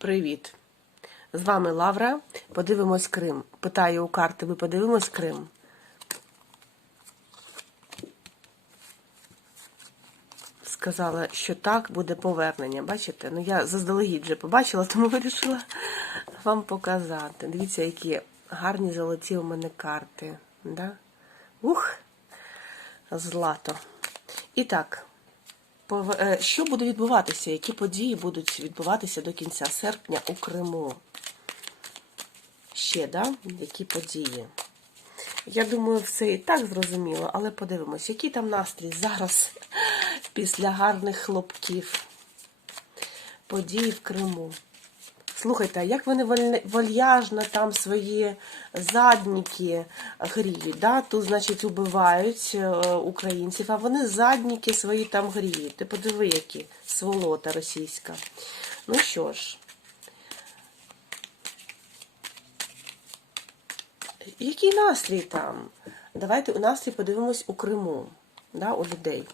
Привіт! З вами Лавра. Подивимось Крим. Питаю у карти, ви подивимось Крим? Сказала, що так, буде повернення. Бачите? Ну я заздалегідь вже побачила, тому вирішила вам показати. Дивіться, які гарні золоті у мене карти. Да? Ух! Злато. І так, Що буде відбуватися? Які події будуть відбуватися до кінця серпня у Криму? Ще, да? Які події? Я думаю, все і так зрозуміло, але подивимось, який там настрій зараз після гарних хлопків. Події в Криму. Слухайте, як вони вальяжно там свої задніки гріють? Да? Тут, значить, убивають е, українців, а вони задніки свої там гріють. Ти подиви, які сволота російська. Ну що ж. Який настрій там? Давайте у настрій подивимось у Криму, да, у людей.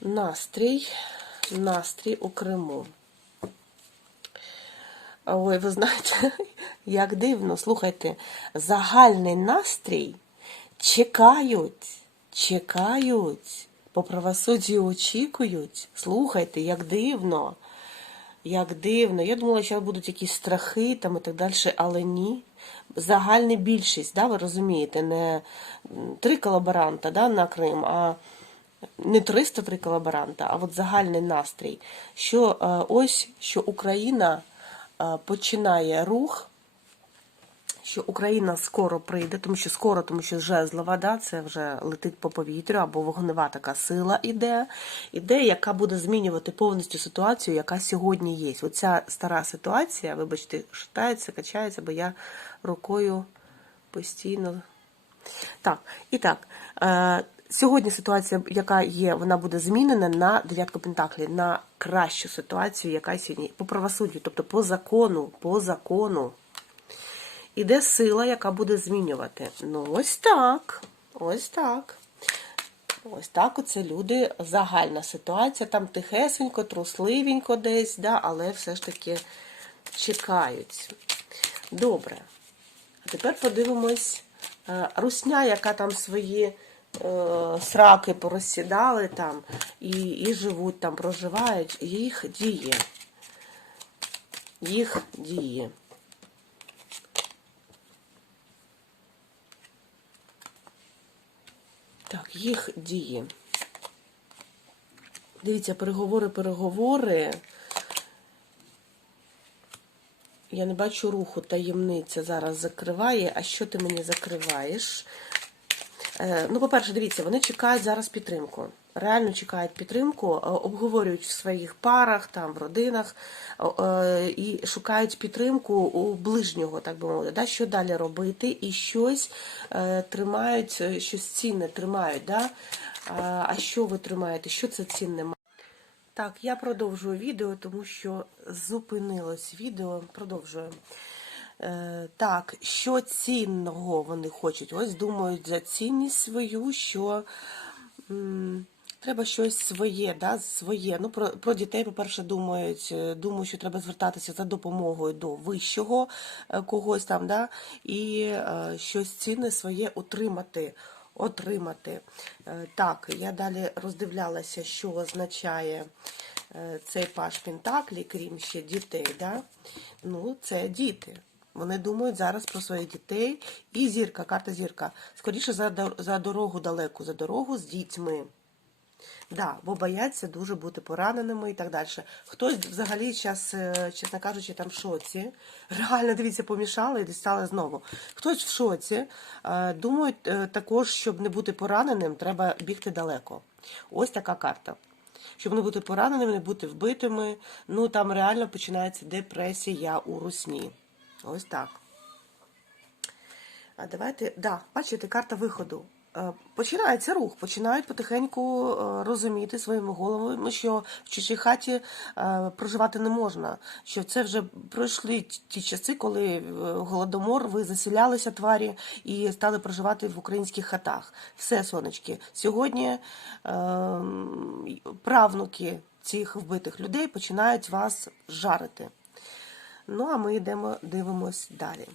Настрій, настрій у Криму. Ой, ви знаєте, як дивно, слухайте, загальний настрій чекають, чекають, по правосуддю очікують. Слухайте, як дивно. Як дивно. Я думала, що будуть якісь страхи там і так далі, але ні. Загальна більшість, да, ви розумієте, не три колаборанта да, на Крим, а не 303 колаборанта, а от загальний настрій. Що е, ось що Україна е, починає рух що Україна скоро прийде, тому що скоро, тому що жезлова, да, це вже летить по повітрю, або вогнева така сила іде, іде, яка буде змінювати повністю ситуацію, яка сьогодні є. Оця стара ситуація, вибачте, шатається, качається, бо я рукою постійно. Так, і так. Сьогодні ситуація, яка є, вона буде змінена на дев'ятку Пентаклі, на кращу ситуацію, яка сьогодні по правосуддю, тобто по закону, по закону. Іде сила, яка буде змінювати. Ну, ось так. Ось так. Ось так оце люди, загальна ситуація, там тихесенько, трусливенько десь, да, але все ж таки чекають. Добре. А тепер подивимось е, русня, яка там свої сраки порозсідали там і, і живуть там, проживають, їх діє. Їх діє. Так, їх дії. Дивіться, переговори, переговори. Я не бачу руху, таємниця зараз закриває. А що ти мені закриваєш? Е, Ну, по-перше, дивіться, вони чекають зараз підтримку. Реально чекають підтримку, е, обговорюють в своїх парах, там, в родинах е, і шукають підтримку у ближнього, так би мовити, да? що далі робити, і щось тримають, щось цінне тримають. Да? А, що ви тримаєте? Що це цінне? Так, я продовжую відео, тому що зупинилось відео. Продовжую. Е, так, що цінного вони хочуть? Ось думають за цінність свою, що м, треба щось своє, да, своє. Ну, про, про дітей, по-перше, думають, е, думаю, що треба звертатися за допомогою до вищого е, когось там, да, і е, щось цінне своє отримати. Отримати. Е, Так, я далі роздивлялася, що означає цей паш Пентаклі, крім ще дітей. Да? Ну, це діти. Вони думають зараз про своїх дітей. І зірка, карта зірка. Скоріше за, за дорогу далеку, за дорогу з дітьми. Да, бо бояться дуже бути пораненими і так далі. Хтось взагалі час, е, чесно кажучи, там в шоці. Реально, дивіться, помішали і дістали знову. Хтось в шоці. Е, Думають е, також, щоб не бути пораненим, треба бігти далеко. Ось така карта. Щоб не бути пораненими, не бути вбитими. Ну там реально починається депресія у русні. Ось так. А давайте, да, бачите, карта виходу. Е, Починається рух, починають потихеньку е, розуміти своїми головами, що в чужій хаті е, проживати не можна. Що це вже пройшли ті часи, коли голодомор, ви засілялися тварі і стали проживати в українських хатах. Все, сонечки. Сьогодні правнуки цих вбитих людей починають вас жарити. Ну, а ми йдемо, дивимось далі.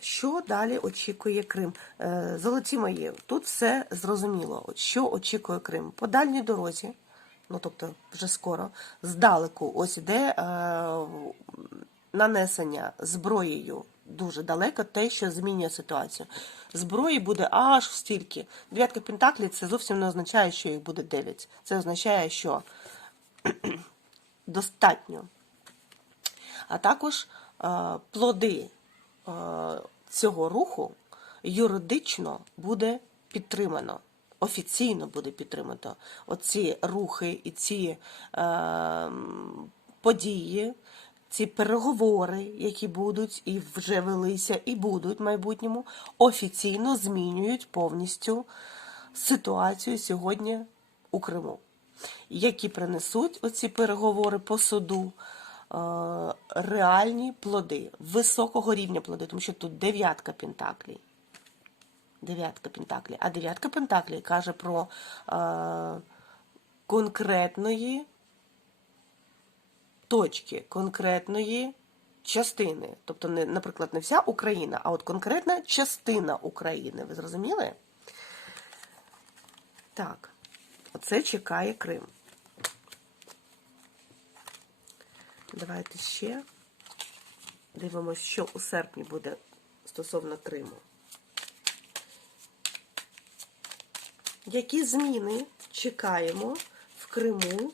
Що далі очікує Крим? Е, Золоті мої, тут все зрозуміло. Що очікує Крим? По дальній дорозі, ну тобто вже скоро, здалеку, ось іде е, нанесення зброєю дуже далеко, те, що змінює ситуацію. Зброї буде аж стільки. Дев'ятка Пентаклі це зовсім не означає, що їх буде дев'ять. Це означає, що достатньо. А також е, плоди е, цього руху юридично буде підтримано. Офіційно буде підтримано оці рухи і ці е, події, ці переговори, які будуть і вже велися, і будуть в майбутньому, офіційно змінюють повністю ситуацію сьогодні у Криму, які принесуть оці переговори по суду реальні плоди, високого рівня плоди, тому що тут дев'ятка пентаклей. Дев'ятка пентаклей. А дев'ятка пентаклей каже про е, конкретної точки, конкретної частини. Тобто, не, наприклад, не вся Україна, а от конкретна частина України. Ви зрозуміли? Так, оце чекає Крим. Давайте ще дивимося, що у серпні буде стосовно Криму. Які зміни чекаємо в Криму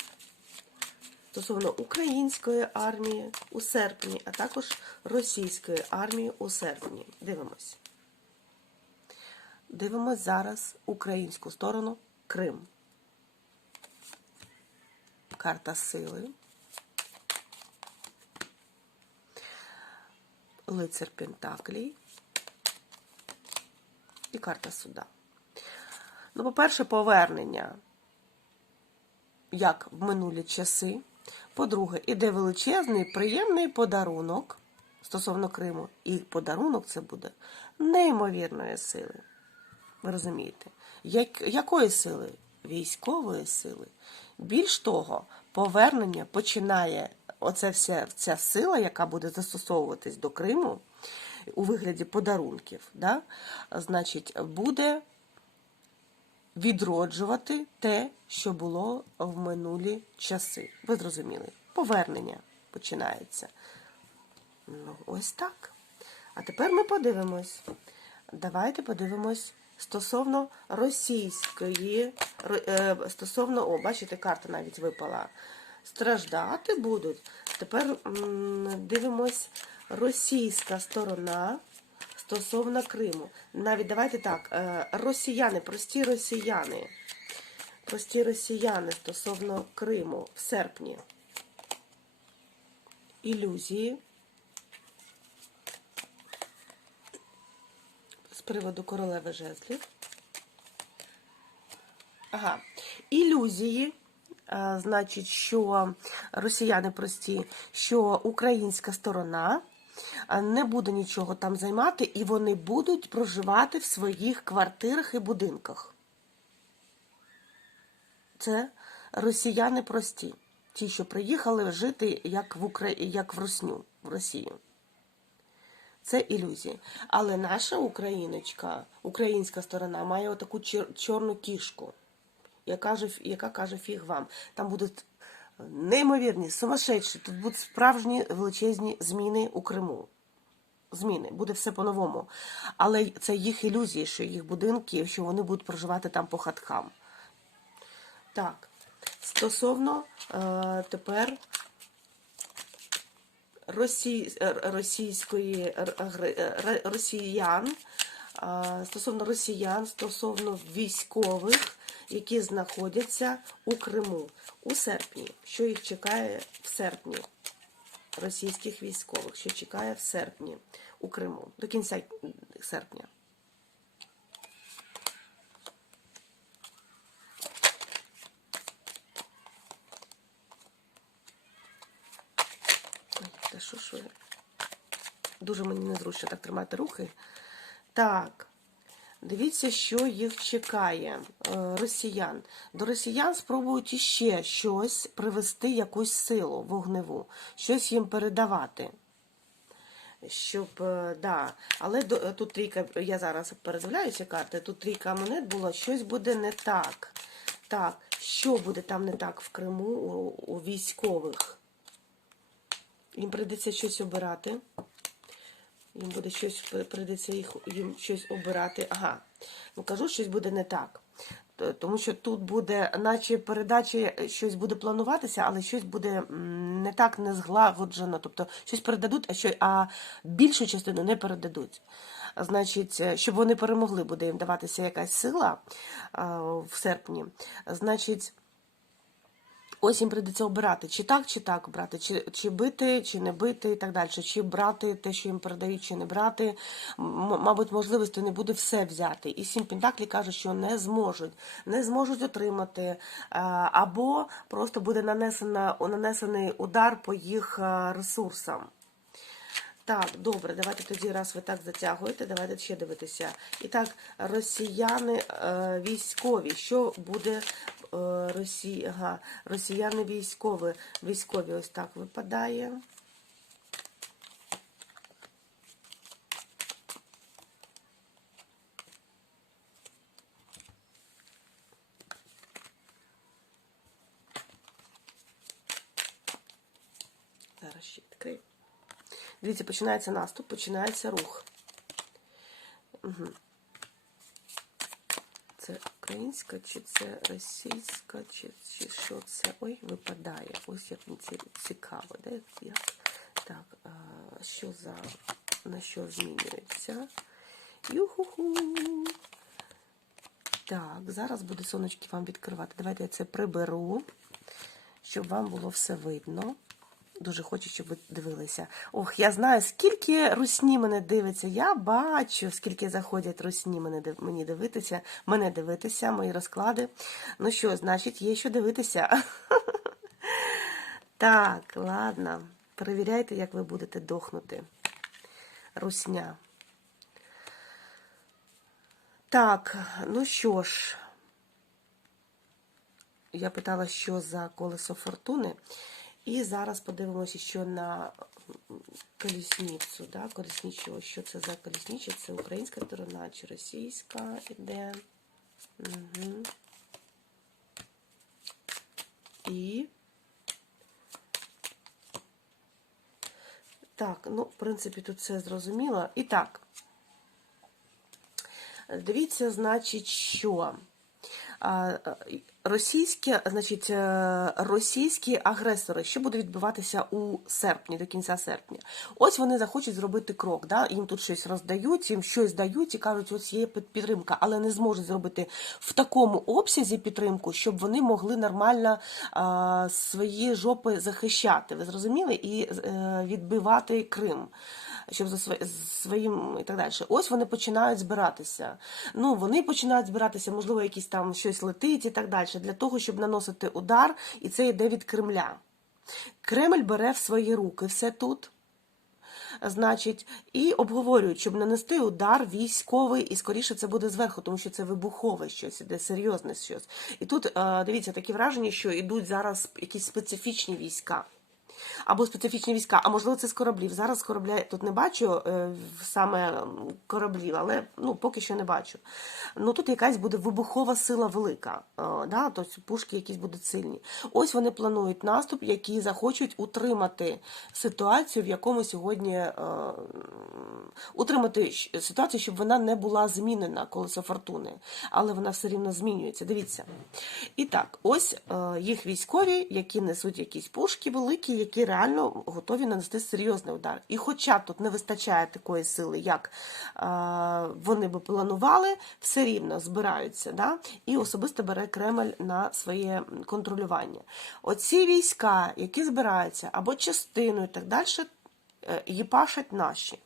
стосовно української армії у серпні, а також російської армії у серпні? Дивимось. Дивимось зараз українську сторону Крим. Карта сили. Лицар Пентаклій і карта суда. Ну, по-перше, повернення, як в минулі часи. По-друге, іде величезний, приємний подарунок стосовно Криму. І подарунок це буде неймовірної сили. Ви розумієте? Як, якої сили? Військової сили. Більш того, повернення починає оця вся ця сила, яка буде застосовуватись до Криму у вигляді подарунків, да? значить, буде відроджувати те, що було в минулі часи. Ви зрозуміли? Повернення починається. Ну, ось так. А тепер ми подивимось. Давайте подивимось стосовно російської, е, стосовно, о, бачите, карта навіть випала. Страждати будуть. Тепер дивимось російська сторона стосовно Криму. Навіть давайте так, е, росіяни, прості росіяни. Прості росіяни стосовно Криму в серпні. Ілюзії. З приводу королеви жезлів. Ага. Ілюзії. Значить, що росіяни прості, що українська сторона не буде нічого там займати, і вони будуть проживати в своїх квартирах і будинках. Це росіяни прості, ті, що приїхали жити як в Укра... як в Росню, в Росію. Це ілюзії. Але наша україночка, українська сторона має отаку чор- чорну кішку, яка, же, яка каже фіг вам. Там будуть неймовірні, сумасшедші, тут будуть справжні величезні зміни у Криму. Зміни, буде все по-новому. Але це їх ілюзії, що їх будинки, що вони будуть проживати там по хаткам. Так, стосовно е, тепер росій, е, російської е, росіян, е, стосовно росіян, стосовно військових, які знаходяться у Криму у серпні. Що їх чекає в серпні? Російських військових, що чекає в серпні у Криму до кінця серпня. Та що ж ви? Дуже мені незручно так тримати руки. Так. Дивіться, що їх чекає е, росіян. До росіян спробують іще щось привести, якусь силу вогневу, щось їм передавати. Щоб, е, да. Але е, тут трійка, я зараз передивляюся карти, тут трійка монет було, щось буде не так. Так, що буде там не так в Криму у, у військових? Їм прийдеться щось обирати. Їм буде щось прийдеться їх їм щось обирати. Ага, ну кажу, щось буде не так. Тому що тут буде, наче передачі, щось буде плануватися, але щось буде не так не зглагоджено. Тобто щось передадуть, а що а більшу частину не передадуть. Значить, е, щоб вони перемогли, буде їм даватися якась сила а, в серпні. Значить. Ось їм прийдеться обирати, чи так, чи так брати, чи, чи бити, чи не бити, і так далі, чи брати те, що їм передають, чи не брати. Мабуть, можливості не буде все взяти. І сім Пентаклі каже, що не зможуть, не зможуть отримати, або просто буде нанесена, нанесений удар по їх ресурсам. Так, добре, давайте тоді, раз ви так затягуєте, давайте ще дивитися. І так, росіяни е, військові. Що буде е, Росі... ага, росіяни військові? Військові ось так випадає. Зараз ще відкрию. Дивіться, починається наступ, починається рух. Угу. Українська, чи це російська, чи, чи що це? Ой, випадає. Ось як мені цікаво, де як? Так, що за на що змінюється? Юху-ху. Так, зараз буде сонечки вам відкривати. Давайте я це приберу, щоб вам було все видно. Дуже хочу, щоб ви дивилися. Ох, я знаю, скільки русні мене дивиться. Я бачу, скільки заходять русні мене, мені дивитися, мене дивитися, мої розклади. Ну що, значить, є що дивитися. Так, ладно. Перевіряйте, як ви будете дохнути. Русня. Так, ну що ж. Я питала, що за колесо фортуни. І зараз подивимося, що на колісницю. Да? Колісничу, що це за коліснича? Це українська сторона чи російська іде. Угу. І. Так, ну, в принципі, тут все зрозуміло. І так. Дивіться, значить, що російські, значить, е, російські агресори, що буде відбуватися у серпні, до кінця серпня. Ось вони захочуть зробити крок. Да? Їм тут щось роздають, їм щось дають і кажуть, ось є під- підтримка, але не зможуть зробити в такому обсязі підтримку, щоб вони могли нормально а, свої жопи захищати. Ви зрозуміли? І е, відбивати Крим щоб за своїм і так далі. Ось вони починають збиратися. Ну, вони починають збиратися, можливо, якісь там щось летить і так далі, для того, щоб наносити удар, і це йде від Кремля. Кремль бере в свої руки все тут. Значить, і обговорюють, щоб нанести удар військовий, і скоріше це буде зверху, тому що це вибухове щось, іде серйозне щось. І тут е, дивіться такі враження, що йдуть зараз якісь специфічні війська. Або специфічні війська, а можливо, це з кораблів. Зараз корабля тут не бачу е, саме кораблів, але ну поки що не бачу. Ну тут якась буде вибухова сила велика, е, да? тобто пушки якісь будуть сильні. Ось вони планують наступ, які захочуть утримати ситуацію, в якому сьогодні е, утримати ситуацію, щоб вона не була змінена колесо фортуни, але вона все рівно змінюється. Дивіться. І так, ось е, їх військові, які несуть якісь пушки великі, які реально готові нанести серйозний удар. І хоча тут не вистачає такої сили, як е, вони би планували, все рівно збираються. Да? І особисто бере Кремль на своє контролювання. Оці війська, які збираються або частиною і так далі, е, їпашать наші.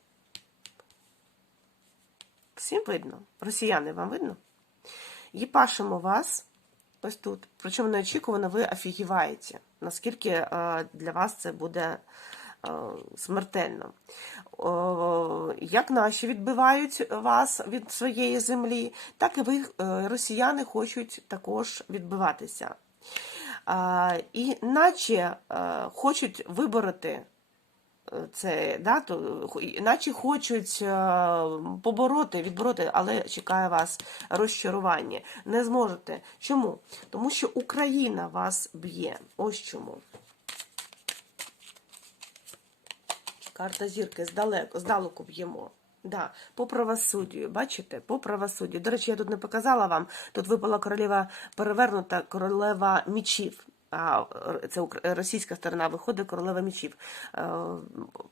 Всім видно? Росіяни, вам видно? Їпашимо вас ось тут. Причому неочікувано ви офігіваєте, наскільки е, для вас це буде е, смертельно. Як наші відбивають вас від своєї землі, так і ви, е, росіяни, хочуть також відбиватися. І наче хочуть вибороти це, да, то, наче хочуть е, побороти, відбороти, але чекає вас розчарування. Не зможете. Чому? Тому що Україна вас б'є. Ось чому. Карта зірки здалеку, здалеку б'ємо. Да, по правосуддю, бачите, по правосуддю. До речі, я тут не показала вам. Тут випала королева перевернута королева мічів. А е, це ук- російська сторона виходить королева мічів. Е,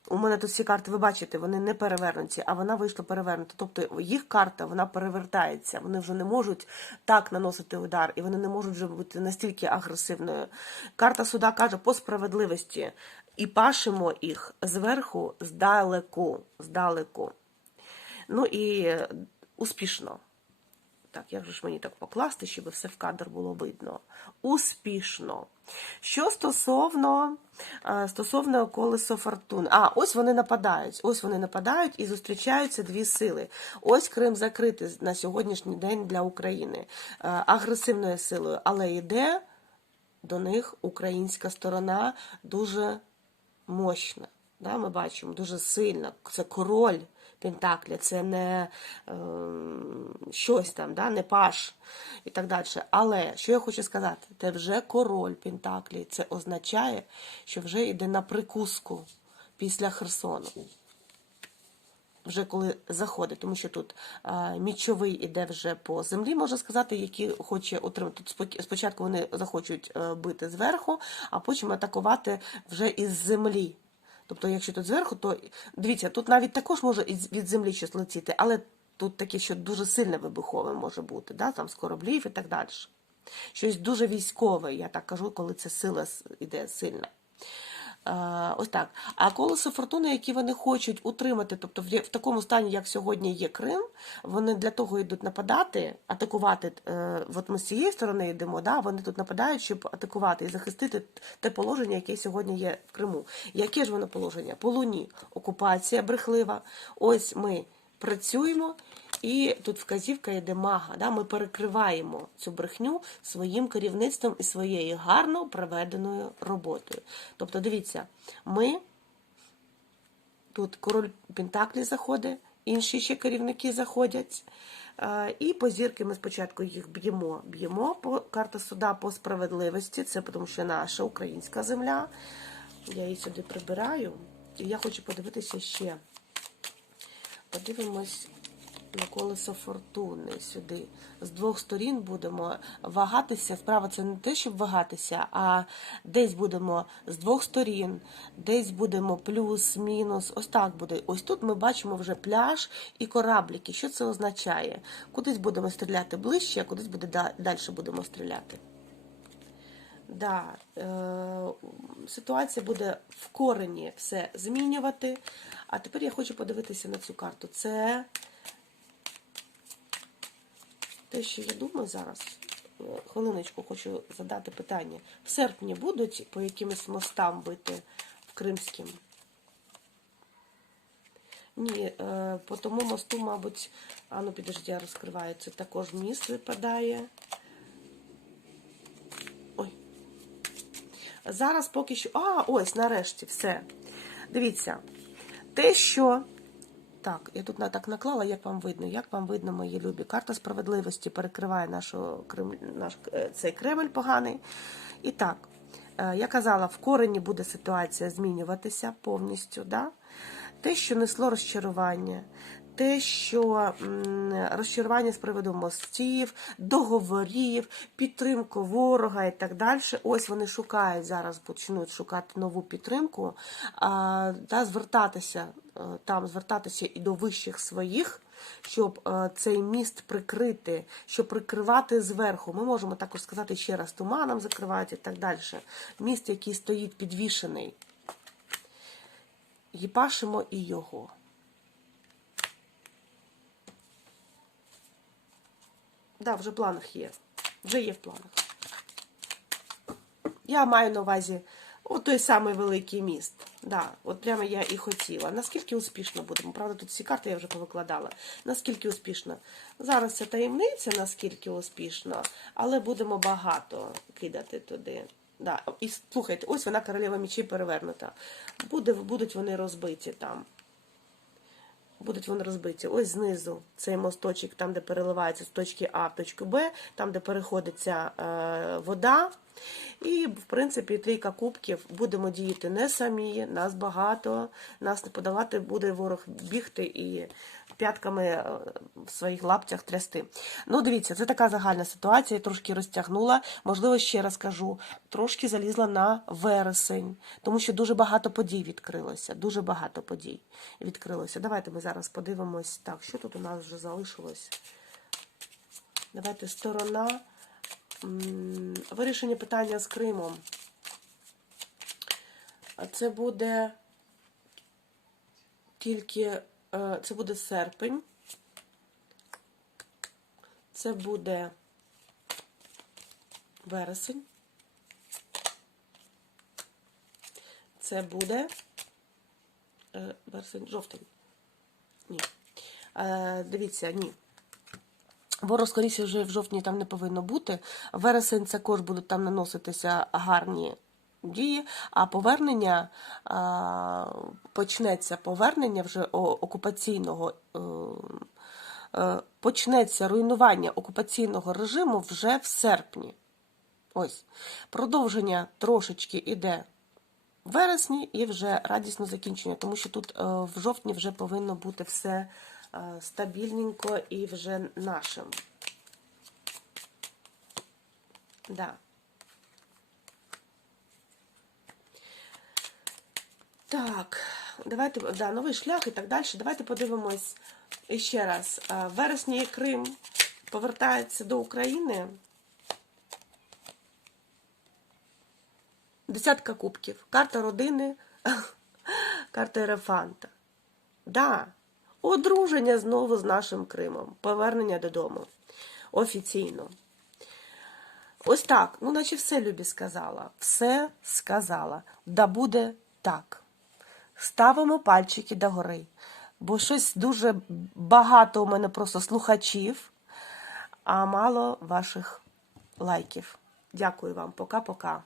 У мене тут всі карти, ви бачите, вони не перевернуті, а вона вийшла перевернута. Тобто їх карта вона перевертається. Вони вже не можуть так наносити удар, і вони не можуть вже бути настільки агресивною. Карта суда каже по справедливості. І пашимо їх зверху здалеку. здалеку. Ну і е, успішно. Так, як же ж мені так покласти, щоб все в кадр було видно? Успішно. Що стосовно, е, стосовно колесо фортуни. А, ось вони нападають. Ось вони нападають і зустрічаються дві сили. Ось Крим закритий на сьогоднішній день для України е, агресивною силою, але йде до них українська сторона дуже мощна. Да, ми бачимо дуже сильна. Це король Пентакля, це не е, щось там, да, не паш і так далі. Але що я хочу сказати, це вже король Пентаклі. Це означає, що вже йде на прикуску після Херсону. Вже коли заходить, тому що тут а, мічовий іде вже по землі, можна сказати, які хоче отримати. Тут спочатку вони захочуть е, бити зверху, а потім атакувати вже із землі. Тобто, якщо тут зверху, то дивіться, тут навіть також може від землі щось летіти, але тут таке, що дуже сильне вибухове може бути, да? там з кораблів і так далі. Щось дуже військове, я так кажу, коли це сила іде сильна. Ось так. А колесо фортуни, які вони хочуть утримати, тобто в, в такому стані, як сьогодні є Крим, вони для того йдуть нападати, атакувати. е, От ми з цієї сторони йдемо, да, вони тут нападають, щоб атакувати і захистити те положення, яке сьогодні є в Криму. Яке ж воно положення? По луні окупація брехлива. Ось ми працюємо. І тут вказівка йде мага. Да? Ми перекриваємо цю брехню своїм керівництвом і своєю гарно проведеною роботою. Тобто, дивіться, ми тут король Пентаклі заходить, інші ще керівники заходять. Е, І по зірки ми спочатку їх б'ємо. Б'ємо по карта суда по справедливості. Це тому що наша українська земля. Я її сюди прибираю. І я хочу подивитися ще. Подивимось на колесо фортуни сюди. З двох сторін будемо вагатися. Справа це не те, щоб вагатися, а десь будемо з двох сторін, десь будемо плюс, мінус. Ось так буде. Ось тут ми бачимо вже пляж і корабліки. Що це означає? Кудись будемо стріляти ближче, а кудись буде далі будемо стріляти. Да, е, ситуація буде в корені все змінювати. А тепер я хочу подивитися на цю карту. Це те, що я думаю зараз. Е, Хвилиночку хочу задати питання. В серпні будуть по якимось мостам бити в Кримським? Ні, е, по тому мосту, мабуть, а ну підожди, я розкриваю. Це також міст випадає. Ой. Зараз поки що. А, ось, нарешті, все. Дивіться. Те, що. Так, я тут так наклала, як вам видно, як вам видно, мої любі. Карта справедливості перекриває нашу, наш е, цей Кремль поганий. І так, е, я казала, в корені буде ситуація змінюватися повністю. Да? Те, що несло розчарування, те, що розчарування з приводу мостів, договорів, підтримку ворога і так далі. Ось вони шукають зараз, почнуть шукати нову підтримку, та звертатися е, там, звертатися і до вищих своїх. Щоб е, цей міст прикрити, щоб прикривати зверху. Ми можемо також сказати ще раз, туманом закривають і так далі. Міст, який стоїть підвішений. Їпашимо і його. Да, вже в планах є. Вже є в планах. Я маю на увазі От той самий великий міст. Да, от прямо я і хотіла. Наскільки успішно будемо? Правда, тут всі карти я вже повикладала. Наскільки успішно? Зараз це таємниця, наскільки успішно, але будемо багато кидати туди. Да. І слухайте, ось вона королева мечей перевернута. Буде, будуть вони розбиті там. Будуть вони розбиті. Ось знизу цей мосточок, там, де переливається з точки А в точку Б, там, де переходиться е, вода. І, в принципі, трійка кубків будемо діяти не самі, нас багато, нас не подавати буде ворог бігти і п'ятками е, в своїх лаптях трясти. Ну, дивіться, це така загальна ситуація, я трошки розтягнула. Можливо, ще раз кажу, трошки залізла на вересень, тому що дуже багато подій відкрилося. Дуже багато подій відкрилося. Давайте ми зараз подивимось. Так, що тут у нас вже залишилось? Давайте сторона. Вирішення питання з Кримом. Це буде тільки це буде серпень. Це буде вересень. Це буде е, вересень, жовтень. Ні. Е, Дивіться, ні. Ворог, скоріше, вже в жовтні там не повинно бути. Вересень також будуть там наноситися гарні дії, а повернення почнеться повернення вже окупаційного. е, е, Почнеться руйнування окупаційного режиму вже в серпні. Ось. Продовження трошечки іде в вересні і вже радісне закінчення, тому що тут е, в жовтні вже повинно бути все стабільненько і вже нашим. Да. Так, давайте да, новий шлях і так далі. Давайте подивимось ще раз. Вересні Крим повертається до України. Десятка кубків, карта родини, карта Ерефанта. Да, одруження знову з нашим Кримом, повернення додому. Офіційно. Ось так. Ну, наче все Любі сказала. Все сказала. Да буде так. Ставимо пальчики догори. Бо щось дуже багато у мене просто слухачів, а мало ваших лайків. Дякую вам. Пока-пока.